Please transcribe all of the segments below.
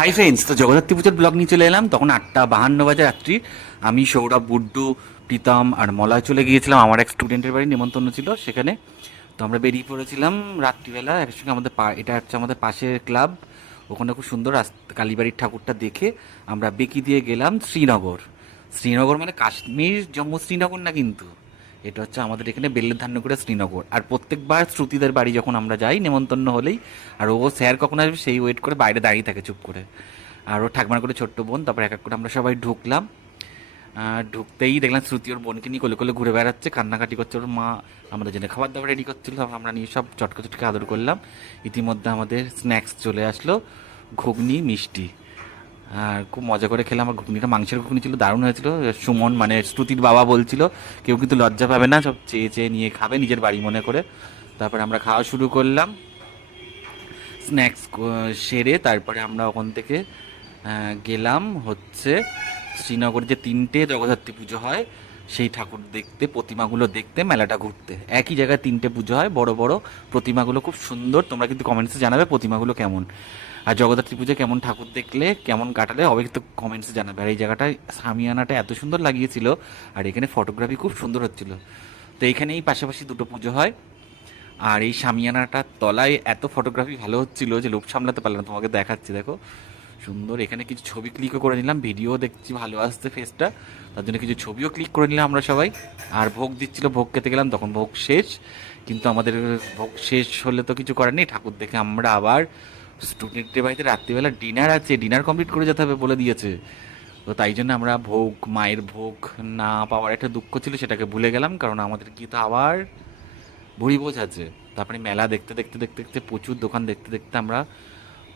Hi friends, তো জগদ্ধাত্রী পুজোর blog নিয়ে চলে এলাম। তখন 8:52 বাজে রাত্রি। আমি, সৌরভ, বুড্ডু, প্রীতম আর মলয় চলে গিয়েছিলাম আমার এক স্টুডেন্টের বাড়ি, নেমন্তন্ন ছিল সেখানে। তো আমরা বেরিয়ে পড়েছিলাম রাত্রিবেলা একসঙ্গে। এটা হচ্ছে আমাদের পাশের ক্লাব। ওখানে খুব সুন্দর কালীবাড়ির ঠাকুরটা দেখে আমরা বেঁকি দিয়ে গেলাম শ্রীনগর। শ্রীনগর মানে কাশ্মীর, জম্মু শ্রীনগর না কিন্তু। এটা হচ্ছে আমাদের এখানে বেল্লেধান্যকুড়া শ্রীনগর। আর প্রত্যেকবার শ্রুতিদের বাড়ি যখন আমরা যাই নেমন্তন্ন হলেই, আর ও স্যার কখন আসবে সেই ওয়েট করে বাইরে দাঁড়িয়ে থাকে চুপ করে। আর ও ঠাকমার করে ছোট্ট বোন। তারপর এক এক করে আমরা সবাই ঢুকলাম। ঢুকতেই দেখলাম শ্রুতি ওর বোনকে নিয়ে কোলে কোলে ঘুরে বেড়াচ্ছে, কান্নাকাটি করছে। ওর মা আমাদের জন্য খাবার দাবার রেডি করছিল, আমরা নিয়ে সব চটকে চটকে আদর করলাম। ইতিমধ্যে আমাদের স্ন্যাক্স চলে আসলো, ঘুগনি, মিষ্টি। আর খুব মজা করে খেলাম। আমার ঘুগনিটা মাংসের ঘুগনি ছিল, দারুণ হয়েছিল। সুমন মানে শ্রুতির বাবা বলছিল কেউ কিন্তু লজ্জা পাবে না, সব চেয়ে চেয়ে নিয়ে খাবে নিজের বাড়ি মনে করে। তারপরে আমরা খাওয়া শুরু করলাম স্ন্যাক্স সেরে। তারপরে আমরা ওখান থেকে গেলাম হচ্ছে শ্রীনগরে যে 3টে জগদ্ধাত্রী পুজো হয় সেই ঠাকুর দেখতে, প্রতিমাগুলো দেখতে, মেলাটা ঘুরতে। একই জায়গায় 3টে পুজো হয়, বড় বড় প্রতিমাগুলো খুব সুন্দর। তোমরা কিন্তু কমেন্টসে জানাবে প্রতিমাগুলো কেমন, আর জগদ্ধাত্রী পুজো কেমন ঠাকুর দেখলে, কেমন কাটালে হবে কিন্তু কমেন্টসে জানাবে। আর এই জায়গাটায় সামিয়ানাটা এত সুন্দর লাগিয়েছিল, আর এখানে ফটোগ্রাফি খুব সুন্দর হচ্ছিল। তো এইখানেই পাশাপাশি দুটো পুজো হয়। আর এই সামিয়ানাটার তলায় এত ফটোগ্রাফি ভালো হচ্ছিল যে লোভ সামলাতে পারলাম না, তোমাকে দেখাচ্ছি দেখো। সুন্দর। এখানে কিছু ছবি ক্লিকও করে নিলাম, ভিডিও দেখছি ভালো আসছে ফেসটা, তার জন্য কিছু ছবিও ক্লিক করে নিলাম আমরা সবাই। আর ভোগ দিচ্ছিল, ভোগ খেতে গেলাম, তখন ভোগ শেষ। কিন্তু আমাদের ভোগ শেষ হলে তো কিছু করার নেই, ঠাকুর দেখে আমরা আবার স্টুডেন্টের বাড়িতে রাত্রিবেলা ডিনার আছে, ডিনার কমপ্লিট করে যেতে হবে বলে দিয়েছে। তো তাই জন্য আমরা ভোগ, মায়ের ভোগ না পাওয়ার একটা দুঃখ ছিল, সেটাকে ভুলে গেলাম, কারণ আমাদের কি তো আবার ভুড়ি বোঝ আছে। তারপরে মেলা দেখতে দেখতে দেখতে দেখতে প্রচুর দোকান দেখতে দেখতে আমরা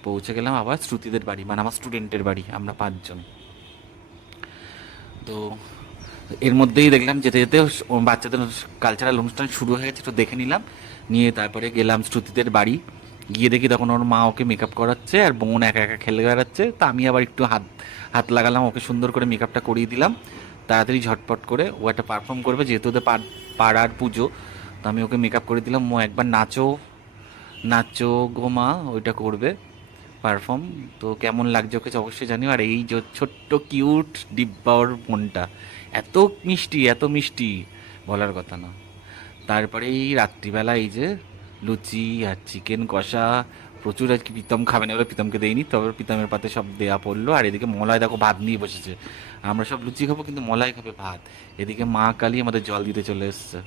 পৌঁছে গেলাম আবার শ্রুতিদের বাড়ি, মানে আমার স্টুডেন্টের বাড়ি। আমরা 5 জন। তো এর মধ্যেই দেখলাম যেতে যেতে বাচ্চাদের কালচারাল অনুষ্ঠান শুরু হয়ে গেছে, তো দেখে নিলাম। নিয়ে তারপরে গেলাম শ্রুতিদের বাড়ি। গিয়ে দেখি তখন ওর মা ওকে মেকআপ করাচ্ছে, আর বোন একা একা খেলে বেড়াচ্ছে। তা আমি আবার একটু হাত হাত লাগালাম, ওকে সুন্দর করে মেকআপটা করিয়ে দিলাম তাড়াতাড়ি ঝটপট করে। ও একটা পারফর্ম করবে, যেহেতু ওদের পাড়ার পুজো। তো আমি ওকে মেকআপ করে দিলাম। ও একবার নাচো নাচো গো মা ওইটা করবে পারফর্ম। তো কেমন লাগছে ওকে অবশ্যই জানিও। আর এই যে ছোট্ট কিউট ডিব্বা, ওর মনটা এত মিষ্টি, এত মিষ্টি, বলার কথা না। তারপরে এই রাত্রিবেলা এই যে লুচি আর চিকেন কষা প্রচুর। আজকে প্রীতম খাবে না বলে প্রীতমকে দেয়নি, তবে প্রীতমের পাতে সব দেয়া পড়লো। আর এদিকে মলয় দেখো ভাত নিয়ে বসেছে। আমরা সব লুচি খাবো কিন্তু মলয় খাবে ভাত। এদিকে মা কালী আমাদের জল দিতে চলে এসছে।